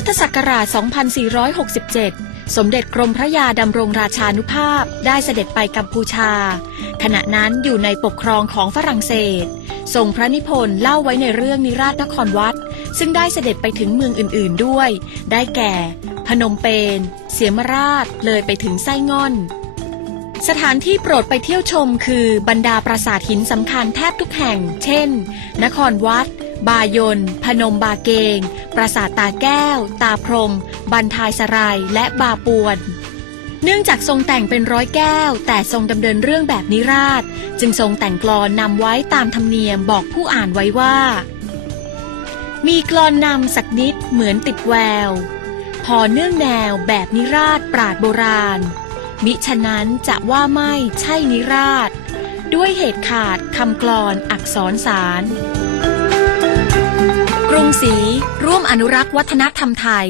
พุทธศักราช 2467 สมเด็จกรมพระยาดำรงราชานุภาพได้เสด็จไปกัมพูชา ขณะนั้นอยู่ในปกครองของฝรั่งเศสทรงพระนิพนธ์เล่าไว้ในเรื่องนิราชนครวัด ซึ่งได้เสด็จไปถึงเมืองอื่นๆด้วย ได้แก่ พนมเปญเสียมราชเลยไปถึงไส้ง่อน สถานที่โปรดไปเที่ยวชมคือบรรดาปราสาทหินสำคัญแทบทุกแห่ง เช่น นครวัด บายน พนมบาเกง ปราสาทตาแก้ว ตาพรม บันทายสราย และบาปวน เนื่องจากทรงแต่งเป็นร้อยแก้ว แต่ทรงดำเนินเรื่องแบบนิราศ จึงทรงแต่งกลอนนำไว้ตามธรรมเนียมบอกผู้อ่านไว้ว่า มีกลอนนำสักนิดเหมือนติดแวว พอเนื่องแนวแบบนิราศปราดโบราณ มิฉะนั้นจะว่าไม่ใช่นิราศ ด้วยเหตุขาดคำกลอนอักษรสาร รุงศรีร่วมอนุรักษ์วัฒนธรรมไทย